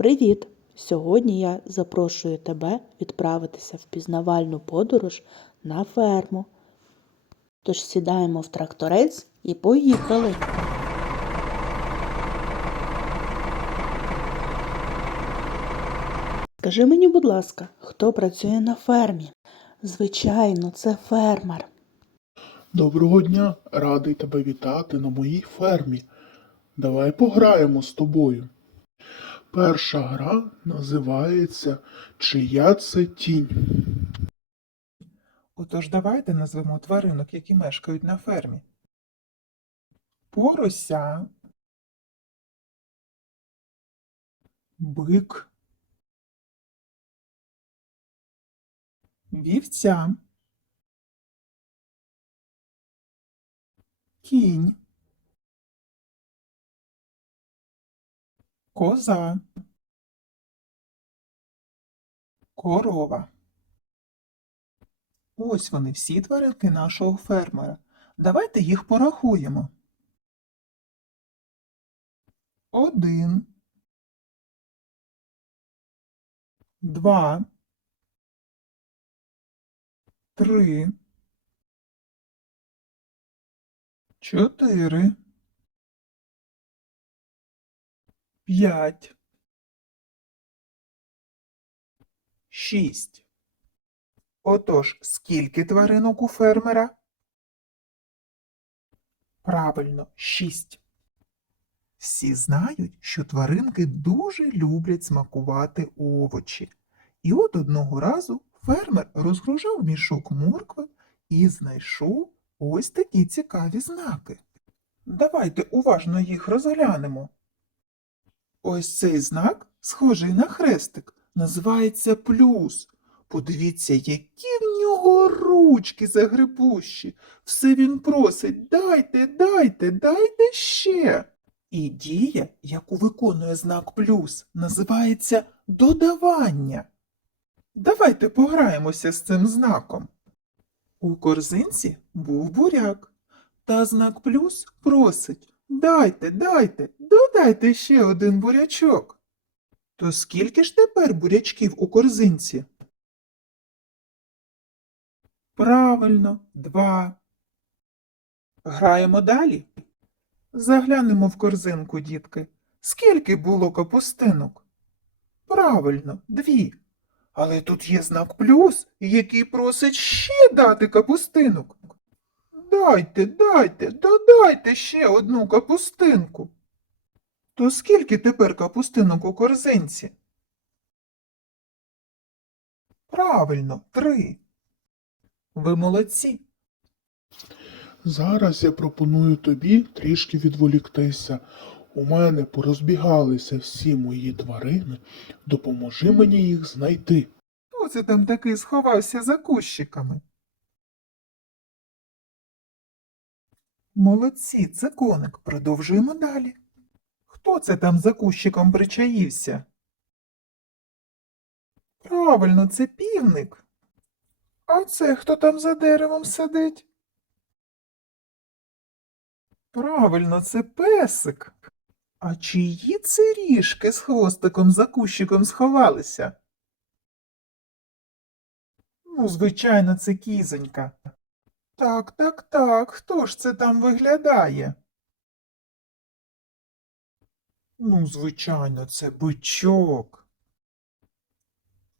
Привіт! Сьогодні я запрошую тебе відправитися в пізнавальну подорож на ферму. Тож сідаємо в тракторець і поїхали. Скажи мені, будь ласка, хто працює на фермі? Звичайно, це фермер. Доброго дня, радий тебе вітати на моїй фермі. Давай пограємо з тобою. Перша гра називається Чия це тінь. Отож давайте назвемо тваринок, які мешкають на фермі. Порося, бик, вівця, кінь, коза, корова. Ось вони всі тваринки нашого фермера. Давайте їх порахуємо. Один. Два. Три. Чотири. П'ять. Шість. Отож, скільки тваринок у фермера? Правильно, шість. Всі знають, що тваринки дуже люблять смакувати овочі. І от одного разу фермер розгружав мішок моркви і знайшов ось такі цікаві знаки. Давайте уважно їх розглянемо. Ось цей знак, схожий на хрестик, називається плюс. Подивіться, які в нього ручки загребущі. Все він просить дайте, дайте, дайте ще. І дія, яку виконує знак плюс, називається додавання. Давайте пограємося з цим знаком. У корзинці був буряк, та знак плюс просить дайте, дайте, додайте ще один бурячок. То скільки ж тепер бурячків у корзинці? Правильно, два. Граємо далі. Заглянемо в корзинку, дітки. Скільки було капустинок? Правильно, дві. Але тут є знак плюс, який просить ще дати капустинок. Дайте, дайте, додайте ще одну капустинку. То скільки тепер капустинок у корзинці? Правильно, три. Ви молодці. Зараз я пропоную тобі трішки відволіктися. У мене порозбігалися всі мої тварини. Допоможи мені їх знайти. Хто це там такий сховався за кущиками? Молодці, це. Продовжуємо далі. Хто це там за кущиком причаївся? Правильно, це півник. А це хто там за деревом сидить? Правильно, це песик. А чиї це ріжки з хвостиком за кущиком сховалися? Ну, звичайно, це кізонька. Так, так, так, хто ж це там виглядає? Ну, звичайно, це бичок.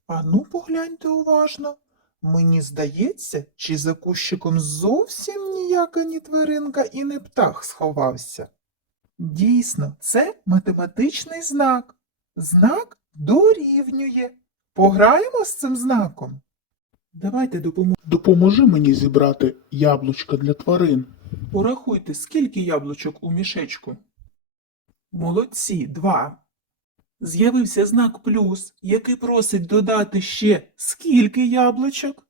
Ану, погляньте уважно. Мені здається, чи за кущиком зовсім ніяка ні тваринка і не птах сховався. Дійсно, це математичний знак. Знак дорівнює. Пограємо з цим знаком. Давайте допоможемо. Допоможи мені зібрати яблучка для тварин. Порахуйте, скільки яблучок у мішечку. Молодці, два. З'явився знак плюс, який просить додати ще скільки яблучок?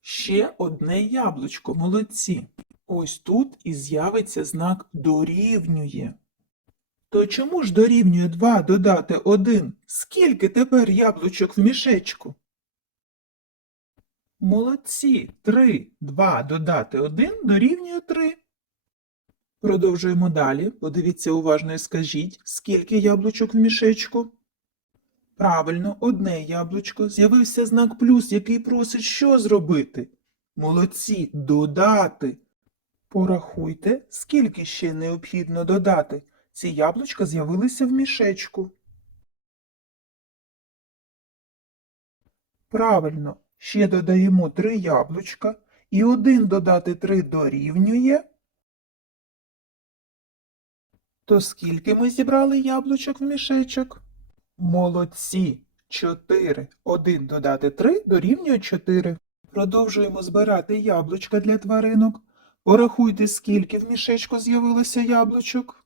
Ще одне яблучко, молодці. Ось тут і з'явиться знак дорівнює. То чому ж дорівнює 2 додати 1? Скільки тепер яблучок в мішечку? Молодці. 3. 2 додати 1 дорівнює 3. Продовжуємо далі. Подивіться уважно і скажіть, скільки яблучок в мішечку? Правильно, одне яблучко. З'явився знак плюс, який просить що зробити? Молодці, додати. Порахуйте, скільки ще необхідно додати. Ці яблучка з'явилися в мішечку. Правильно, ще додаємо три яблучка, і один додати три дорівнює. То скільки ми зібрали яблучок в мішечок? Молодці! Чотири. Один додати три дорівнює чотири. Продовжуємо збирати яблучка для тваринок. Порахуйте, скільки в мішечку з'явилося яблучок.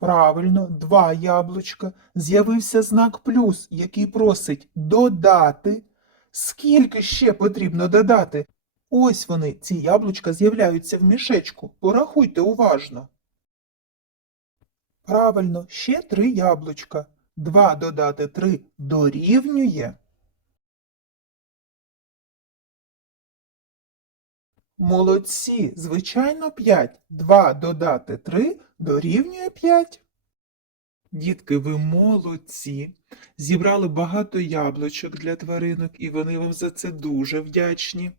Правильно, два яблучка. З'явився знак плюс, який просить додати. Скільки ще потрібно додати? Ось вони, ці яблучка з'являються в мішечку. Порахуйте уважно. Правильно, ще три яблучка. Два додати три дорівнює. Молодці, звичайно, п'ять. Два додати три дорівнює п'ять. Дітки, ви молодці. Зібрали багато яблучок для тваринок, і вони вам за це дуже вдячні.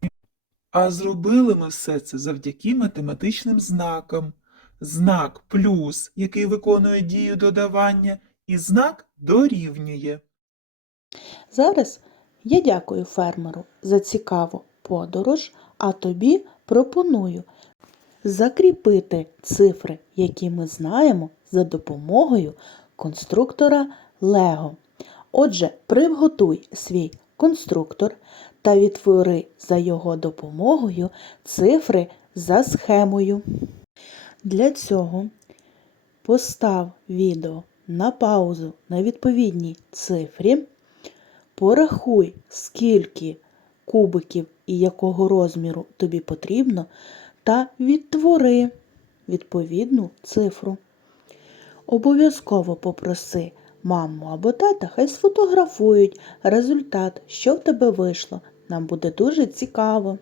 А зробили ми все це завдяки математичним знакам. Знак плюс, який виконує дію додавання, і знак дорівнює. Зараз я дякую фермеру за цікаву подорож, а тобі пропоную закріпити цифри, які ми знаємо, за допомогою конструктора Лего. Отже, приготуй свій конструктор та відтвори за його допомогою цифри за схемою. Для цього постав відео на паузу на відповідній цифрі. Порахуй, скільки кубиків і якого розміру тобі потрібно, та відтвори відповідну цифру. Обов'язково попроси маму або тата, хай сфотографують результат, що в тебе вийшло. Нам буде дуже цікаво.